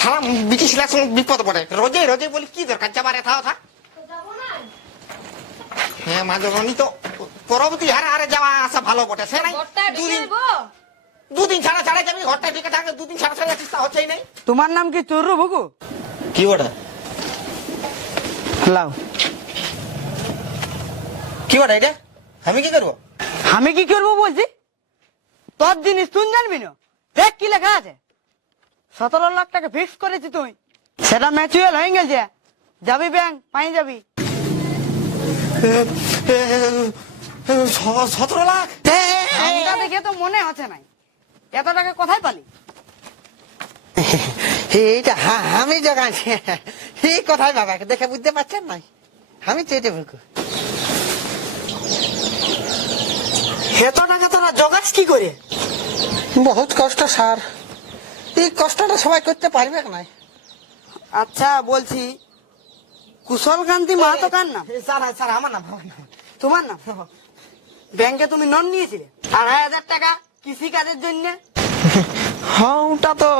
সারা শিলার সঙ্গে বিপদ পড়ে। রোজে রোজে বলি কি দরকার? যাবার এথা ওথা? হ্যাঁ মা জননী তো পরবর্তী হারে হারে যাওয়া আসা ভালো বটে। সে নাই? দুদিন দুদিন ছাড়া ছাড়া যাবি ঘরটা ঢেকে থাকে দুদিন ছাড়া ছাড়া হচ্ছেই নাই। তোমার নাম কি? চুরু ভুকু কি ওটা লাও। কি ওটা এটা? আমি কি করব? আমি কি করব বলছি? তোর জিনিস তুই জানবি না? দেখ কি লেখা আছে। সতেরো লাখ টাকা ফিক্স করেছি তুই। সেটা ম্যাচুয়াল হয়ে গেছে। যাবি ব্যাংক পাই যাবি। সতেরো লাখ? দেখে তো মনে হচ্ছে নাই। এত টাকা কোথায় পালি? এইটা হ্যাঁ আমি জোগাইছি এই কথাই বাবাকে দেখে বুঝতে পারছেন নাই? আমি চেটে ভুকু এত টাকা তোরা জগাস কি করে? বহুত কষ্ট স্যার। এই কষ্টটা সবাই করতে পারবে নাই? আচ্ছা বলছি কুশল কান্তি মাহাতো কার নাম? স্যার স্যার আমার নাম তোমার নাম? ব্যাংকে তুমি লোন নিয়েছিলে? আড়াই হাজার টাকা কৃষি কাজের জন্য? হ্যাঁ ওটা তো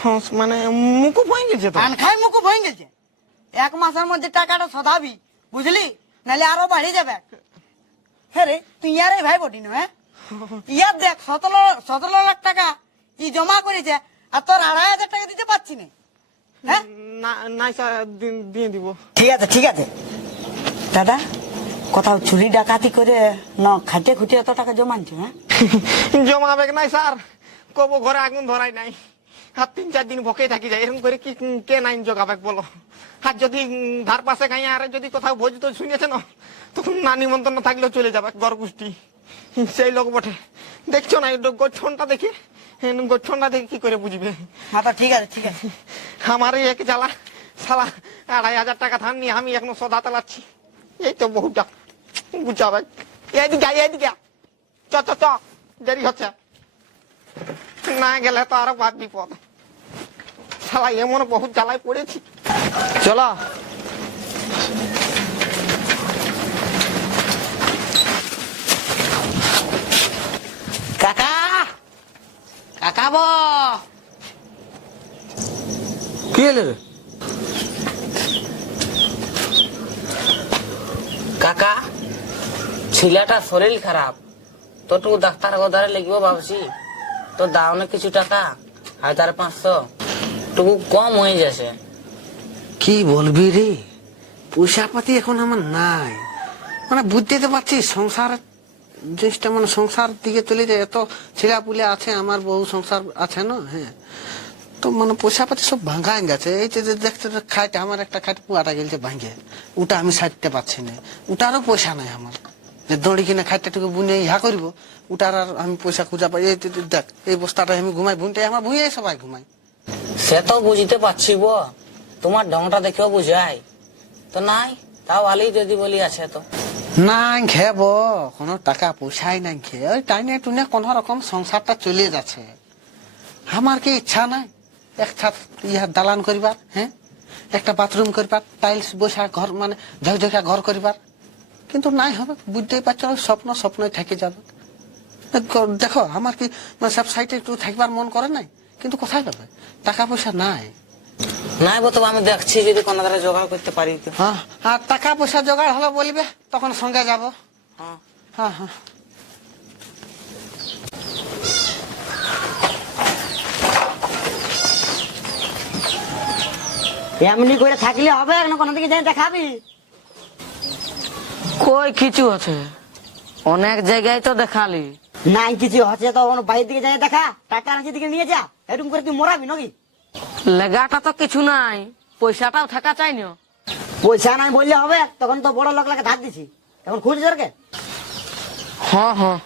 হ্যাঁ, মানে মুকুব হয়ে গেছে তো। খাই মুকুব হয়ে গেছে। এক মাসের মধ্যে টাকাটা সদাবি বুঝলি? নাহলে আরও বাড়ে যাবে। হ্যাঁ রে তুই ইয়ারে ভাই বটি না হ্যাঁ? ইয়ার দেখ সতেরো সতেরো লাখ টাকা ই জমা করেছে আর তোর আড়াই হাজার টাকা দিতে পারছি না। হ্যাঁ? না নাই স্যার দিয়ে দিব। ঠিক আছে ঠিক আছে। দাদা কোথাও চুরি ডাকাতি করে না খাটে খুঁটে এত টাকা জমানছে হ্যাঁ? জমাবে নাই স্যার? কব ঘরে আগুন ধরাই নাই। আর তিন চার দিন ভকেই থাকি যায় এরকম করে কি কে নাই জগাবে বলো? আর যদি ধার পাশে গাঁয়ে আর যদি কোথাও ভোজ তো শুনেছে না তখন না নিমন্ত্রণ থাকলেও চলে যাবে গড়গুষ্টি সেই লোক বটে। দেখছ না এই গঠনটা দেখে গঠনটা দেখে কি করে বুঝবে? মাথা ঠিক আছে ঠিক আছে। আমার এই এক জ্বালা সালা আড়াই হাজার টাকা ধান নিয়ে আমি এখনও সদা চালাচ্ছি। এই তো বহুটা। এইদিকে এইদিকে চ চ চ। দেরি হচ্ছে। না গেলে তো আরও বাদ বিপদ। সালা এমন বহুত জ্বালায় পড়েছি। চলো। কাকা! কাকা বো কি? কাকা ছেলেটা শরীর খারাপ। তো ডাক্তার গোদারে লিখব ভাবছি। তো দাও না কিছু টাকা হাজার পাঁচশো। টুকু কম হয়ে যাচ্ছে। কি বলবি রে? পয়সা পাতি এখন আমার নাই। মানে বুঝতে তো পারছি সংসার জিনিসটা মানে সংসার দিকে চলে যায়, এত ছেলা পুলে আছে, আমার বউ সংসার আছে না হ্যাঁ। তো মানে পয়সা পাতি সব ভাঙায় গেছে। এই যে দেখতে খাইতে, আমার একটা খাইতে পুয়াটা গেলছে ভাঙে। ওটা আমি সারতে পারছি না। ওটারও পয়সা নাই আমার। যে দড়ি কিনে খাইতেটুকু বুনে ইহা করব, ওটার আর আমি পয়সা খুঁজা পাই। এই দেখ, এই বস্তাটা আমি ঘুমাই, বুনতে আমার ভুঁয়ে সবাই ঘুমাই সে তো বুঝতে পারছি গো। তোমার ঢংটা দেখেও বুঝাই তো নাই, তাও ভালোই যদি বলি আছে তো। নাই খেব, কোনো টাকা পয়সাই নাই খেয়ে। ওই টাইনে টুনে কোন রকম সংসারটা চলে যাচ্ছে। আমার কি ইচ্ছা নাই? এক ছাদ ইয়া দালান করিবার হ্যাঁ? একটা বাথরুম করিবার, টাইলস বসা ঘর মানে ঝকঝকা ঘর করিবার। কিন্তু নাই হবে, বুঝতেই পারছ স্বপ্ন স্বপ্নই থেকে যাবে। দেখো, আমার কি মানে সব সাইডে একটু থাকবার মন করে নাই? কিন্তু কোথায় যাবে? টাকা পয়সা নাই। নাই বো তো আমি দেখছি যদি কোনো দ্বারা জোগাড় করতে পারি তো। হ্যাঁ আর টাকা পয়সা জোগাড় হলো বলবে তখন সঙ্গে যাব। হ্যাঁ। হ্যাঁ হ্যাঁ। এমনি করে থাকলে হবে না কোনো দিকে যাই দেখাবি? কই কিছু আছে? অনেক জায়গায় তো দেখালি। নাই কিছু হচ্ছে তো বাইরের দিকে যাই দেখা টাকা রাঁচির দিকে নিয়ে যা এরকম করে তুই মরাবি নাকি? লেগাটা তো কিছু নাই। পয়সাটাও থাকা চাই না পয়সা নাই বললে হবে তখন তো বড় লোক লাগে ধার দিছি। এখন খুঁজছে ওরকে? হ্যাঁ হ্যাঁ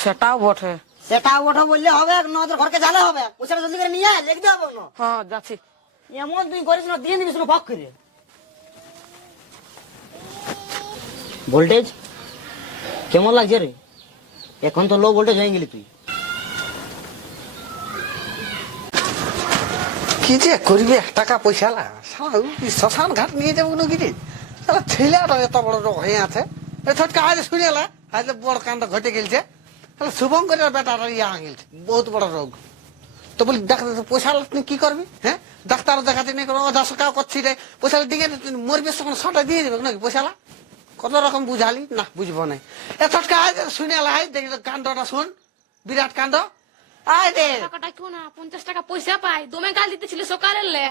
সেটাও বটে। সেটাও বটে বললে হবে না ওদের ঘরকে জানা হবে। পয়সাটা জলদি করে নিয়ে আয়, লিখতে হবে না হ্যাঁ যাচ্ছি। এমন তুই করিস না দিয়ে দিবি শুধু ভক করে। ভোল্টেজ? কেমন লাগছে রে? এখন তো লো ভোল্টেজ হয়ে গেলি তুই। কি যে করবে? টাকা পয়সা লা। শালা শ্মশান ঘাট নিয়ে যাব নাকি রে? শালা ছেলেটা এত বড় রোগ হয়ে আছে। এ ছোটকা আজ শুনে লা, আজ বড় কাণ্ড ঘটে গেলছে। শালা, শুভঙ্করের বেটাটা ইয়া গেলছে, বহুত বড় রোগ। তো বলি ডাক্তার পয়সা তুই কি করবি হ্যাঁ? ডাক্তার দেখাতে নেই কোনো দশ টাকা করছি রে। পয়সা দিকে মরবি তখন ছটা দিয়ে দেবে নাকি পয়সা কত রকম বুঝালি? না, বুঝব না এ ছটকা আয় শুনে আয়, দেখি কাণ্ডটা শুন। বিরাট কাণ্ড। আয় রে টাকাটা কেউ না পঞ্চাশ টাকা পয়সা পাই। দমে গাল দিতেছিল সকালের লে।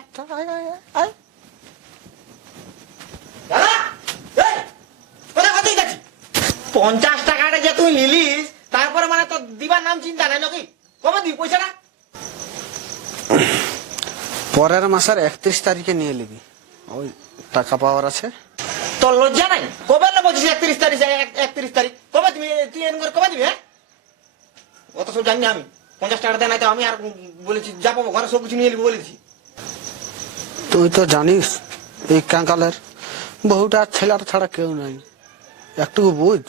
পঞ্চাশ টাকাটা যে তুই নিলিস তারপরে মানে তোর দিবার নাম চিন্তা নাই নাকি? কবে দিবি পয়সাটা? পরের মাসের একত্রিশ তারিখে নিয়ে নিবি। ওই টাকা পাওয়ার আছে। তোর লজ্জা নাই? কবে না বলছিস একত্রিশ তারিখ এক- একত্রিশ তারিখ? কবে তুমি তুই এরকম করে কবে দিবি হ্যাঁ? অত সব জানি না আমি। পঞ্চাশ টাকা দেয় নাই তো আমি আর বলেছি যাব ঘরে সব কিছু নিয়ে নিবি বলেছি তুই তো জানিস এই কাঙ্কালের বহুটা ছেলের ছাড়া কেউ নাই। একটু বুঝ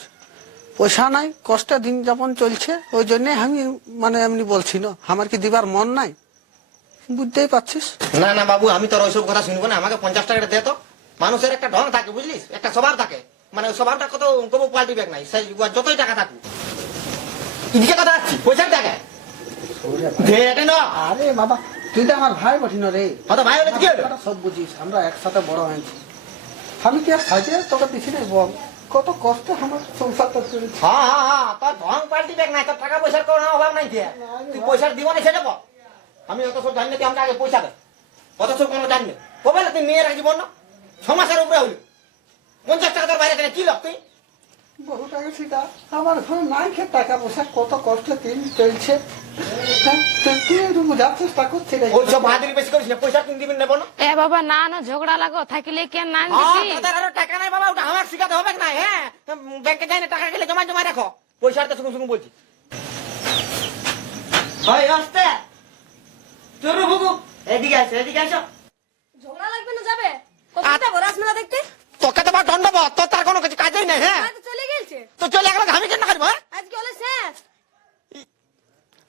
পয়সা নাই কষ্টে দিন যাপন চলছে ওই জন্য আমি মানে এমনি বলছি না আমার কি দিবার মন নাই? বুঝতেই পারছিস? না না বাবু আমি তোর ওইসব কথা শুনব না আমাকে পঞ্চাশ টাকাটা দে তো। মানুষের একটা ঢং থাকে বুঝলিস? একটা স্বভাব থাকে। মানে স্বভাবটা কত কবো পাল্টি ব্যাগ নাই যতই টাকা থাকুক। এদিকে কথা আসছি পয়সার টাকা এটা না। আরে বাবা তুই তো আমার ভাই বঠিন রে। হয়তো ভাই হলে কি সব বুঝিস আমরা একসাথে বড় হয়েছি। আমি কি আর সাজে তোকে দিছি বল? কত কষ্টে আমার সংসারটা চলছে। হ্যাঁ হ্যাঁ হ্যাঁ তোর ঢং পাল্টি ব্যাগ নাই তোর টাকা পয়সার কোনো অভাব নাই দিয়ে তুই পয়সার দিব না সেটা বল আমি অত সব জানি তুই আমাকে আগে পয়সা দে। অত সব কোনো জানি না। কবে তুই মেয়ের জীবন না ছ মাসের উপরে হলি। পঞ্চাশ টাকা তোর বাইরে কি লাভ তুই? বহু টাকা সেটা। আমার ঘরে নাই খেয়ে টাকা পয়সা কত কষ্টে দিন চলছে। তুই তুই একটু বোঝার চেষ্টা করছি রে। ওই সব বাহাদুরি বেশি করিস না পয়সা তুমি দিবেন নেব না এ বাবা না না ঝগড়া লাগো থাকিলে কেন না দিবি? তোদের আরও টাকা নাই বাবা ওটা আমার শিখাতে হবে না হ্যাঁ? ব্যাংকে যাই না টাকা গেলে জমা জমা রাখো। পয়সার তো শুনুন শুনুন বলছি। হয় আসতে। চলো বুবু এদিকে আসো এদিকে আসো। ঝগড়া লাগবে না যাবে। কোথায় যাব রাসমেলা দেখতে? তোকে তো বা দণ্ড তোর তার কোনো কিছু কাজই নেই হ্যাঁ? তো তো চলে এখন আমি কেন কাটবো হ্যাঁ? আজকে হলে শেষ।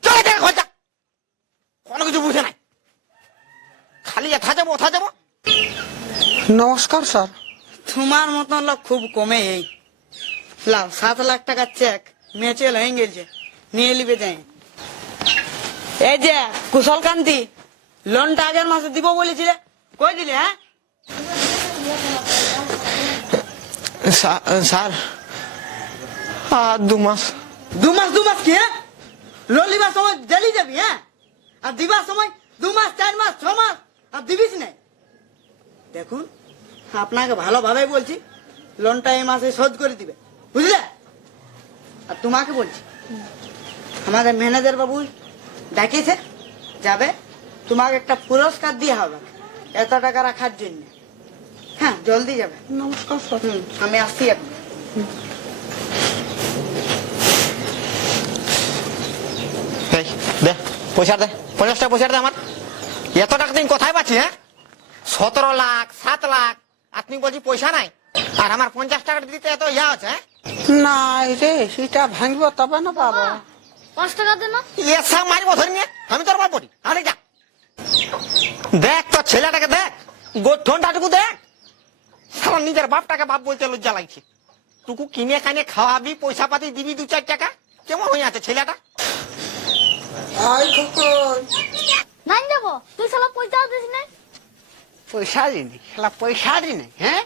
চলে দেখ কোনো কিছু বুঝে নাই। খালি এথা যাব ওথা যাব নমস্কার স্যার। তোমার মতন লোক খুব কমে এই। লাও সাত লাখ টাকার চেক মেচেল হয়ে গেছে। নিয়ে নিবে যাই। এই যে কুশল কান্তি লোনটা আগের মাসে দিব বলেছিলে। কই দিলে হ্যাঁ? স্যার আর দু মাস। দু মাস দু মাস কি হ্যাঁ? লোন লিবার সময় জেলি যাবি হ্যাঁ? আর দিবার সময় দু মাস চার মাস ছ মাস আর দিবিস না। দেখুন আপনাকে ভালোভাবে বলছি লোনটা এই মাসে শোধ করে দিবে। বুঝলে? আর তোমাকে বলছি আমাদের ম্যানেজার বাবু ডাকিয়েছে যাবে তোমাকে একটা পুরস্কার দিয়ে হবে এত টাকা রাখার জন্য। হ্যাঁ জলদি যাবে। নমস্কার হুম আমি আসছি এখন এই দে পয়সা দে পঞ্চাশ টাকা পয়সা দে আমার। এত টাকা তুমি কোথায় পাচ্ছি হ্যাঁ? সতেরো লাখ সাত লাখ আর তুমি বলছি পয়সা নাই। আর আমার পঞ্চাশ টাকা দিতে এত ইয়া আছে হ্যাঁ? রে সেটা ভাঙব তবে না পাবো। পাঁচ টাকা দে না। এসা মারবো ধরে নিয়ে আমি তোর বাপ বলি আরে যা। দেখ তোর ছেলেটাকে দেখ গঠনটাটুকু দেখ। সারা নিজের বাপটাকে বাপ বলতে লজ্জা লাগছে। টুকু কিনে কানে খাওয়াবি পয়সা পাতি দিবি দু চার টাকা। কেমন হয়ে আছে ছেলেটা? আই খোকন। নাই যাব। তুই সালা পয়সা দিস না পয়সা দিনি? শালা পয়সা দিনি হ্যাঁ?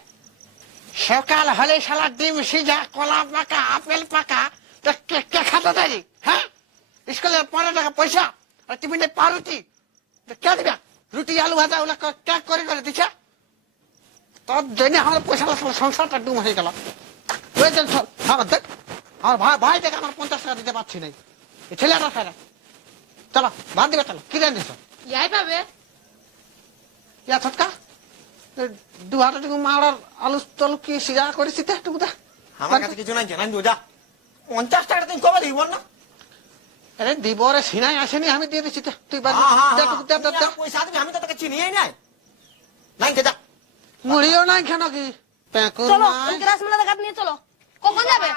সকাল হলে শালা ডিম সিঝা কলা পাকা আপেল পাকা তো কে কে খাতে দেয়? হ্যাঁ? স্কুলে পনেরো টাকা পয়সা আর টিফিনে পারুটি তো কে দিবা? রুটি আলু ভাজা ওগুলা ক- করে করে দিছে? তোর জন্য আমার পয়সা সব সংসারটা ডুম হয়ে গেল। আমার দেখ আমার ভাই ভাই দেখ আমার পঞ্চাশ টাকা দিতে পারছি নাই। এই ছেলেটা খায় চলো ভাত দিবে চলো কি দেন দিছ ইয়াই পাবে। ইয়া ছটকা দু টাকা মারার আলু তলু কি সিজা করেছি তো একটু বুঝা আমার কাছে কিছু নাই জানাই যা। পঞ্চাশ টাকা তুমি কবে দিবি না? আরে দিব রে সিনাই আসেনি আমি দিয়ে দিচ্ছি তো, তুই হ্যাঁ, দে, হ্যাঁ। দে, দে, দে, পয়সা দিবি আমি তো তোকে চিনিই নাই। নাই যা। মুড়িও নাই কেন কি? প্যাকুর চলো নাই রাসমেলা দেখাতে নিয়ে চলো। কখন যাবে?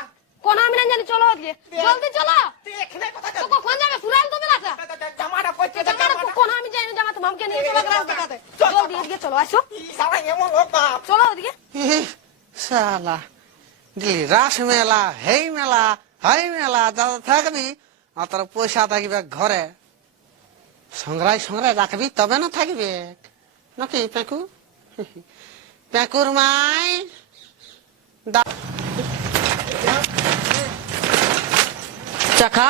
কোন আমি না জানি চলো আজকে। জলদি চলো। তুই এখানে কোথায় তো কখন যাবে? ফুরাল তো? বেলাটা জামাটা পড়ছে জামাটা কোন আমি জানি না জামা তোমাকে নিয়ে চলো রাস দেখাতে জলদি এদিকে চলো। আসো। সারা এমন লোক বাপ। চলো ওদিকে। শালা। দিলি রাস মেলা হেই মেলা হাই মেলা দাদা থাকবি আর তোর পয়সা থাকবে ঘরে। সংগ্রাই সংগ্রাই রাখবি তবে না থাকবে। নাকি পেঁকু? পেঁকুর মাই চাকা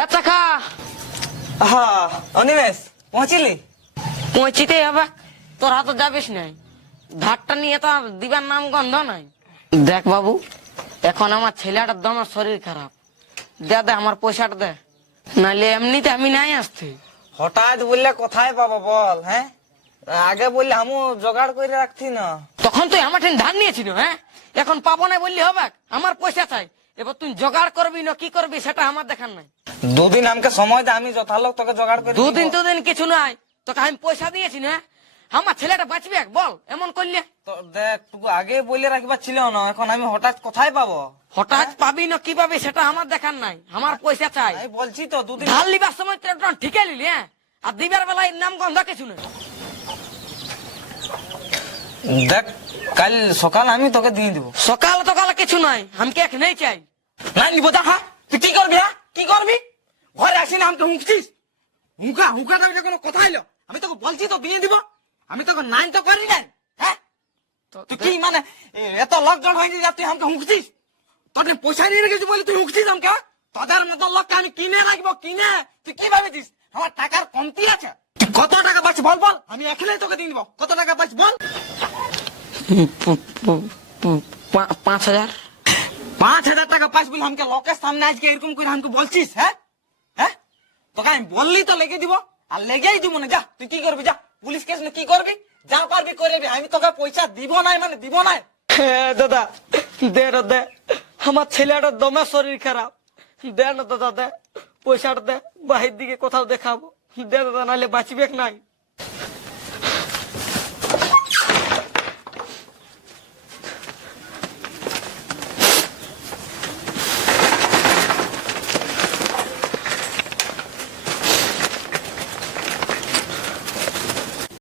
এ চাকা হ্যাঁ অনিমেষ পৌঁছিলি? পৌঁছিতে হবে। তোর হাতে যাবিস নাই। ধারটা নিয়ে তো দিবার নাম গন্ধ নাই। দেখ বাবু এখন আমার ছেলেটার দমে শরীর খারাপ। দে দে আমার পয়সাটা দে। নাহলে এমনিতে আমি নাই আসছি হঠাৎ বললে কোথায় পাবো বল হ্যাঁ? আগে বললে আমু জোগাড় করে রাখছি না। তখন তুই আমার ধার নিয়েছিল হ্যাঁ? এখন পাবো না বললি হবে। আমার পয়সা চাই। এবার তুই জোগাড় করবি না কি করবি সেটা আমার দেখার নাই। দুদিন আমাকে সময় দে আমি যথালোক তোকে জোগাড় করে। দুদিন দুদিন কিছু নাই। তোকে আমি পয়সা দিয়েছি না আমার ছেলেটা বাঁচবে বল এমন করলে। তো দেখ তুই আগে বলে রাখবার ছিল না এখন আমি হঠাৎ কোথায় পাবো? হঠাৎ পাবি না কি পাবি সেটা আমার দেখার নাই আমার পয়সা চাই। বলছি তো দুদিন ঢাল লিবার সময় ঠিকে নিলি হ্যাঁ? আর দিবার বেলায় নাম গন্ধ কিছু নেই। দেখ কাল সকাল আমি তোকে দিয়ে দিব। সকাল সকালে কিছু নাই আমাকে এখানেই চাই। নাই নিব যা হ্যাঁ? তুই কি করবি হ্যাঁ? কি করবি? ঘরে আসি না আমাকে হুঁকছিস? হুঁকা হুঁকাটা ওইটা কোনো কথা হইল আমি তোকে বলছি তো দিয়ে দিব। আমি তোকে নাইন তো করি নাই হ্যাঁ? তুই কি মানে এত লকডাউন হয়েছে যে তুই আমাকে হুঁকছিস? তোদের পয়সা নিয়ে রেখেছি বলে তুই হুঁকছিস আমাকে হ্যাঁ? তোদের মতো লোককে আমি কিনে রাখব কিনে? তুই কি ভাবেছিস? আমার টাকার কমতি আছে। তুই কত টাকা পাচ্ছি বল বল আমি এখানেই তোকে দিয়ে দিব। কত টাকা পাচ্ছি বল? পাঁচ হাজার? পাঁচ হাজার টাকা পাস বলে আমাকে লোকের সামনে আজকে এরকম করে আমাকে বলছিস হ্যাঁ? হ্যাঁ? তোকে আমি বললি তো লেগে দিব আর লেগেই দিব না যা তুই কি করবি যা পুলিশ কেস কি করবি? যা পারবি করে আমি তোকে পয়সা দিব নাই মানে দিব নাই। দাদা দে না দে। আমার ছেলেটার দমে শরীর খারাপ। দে না দাদা দে। পয়সাটা দে বাহির দিকে কোথাও দেখাবো। দে দাদা নাহলে বাঁচবে নাই?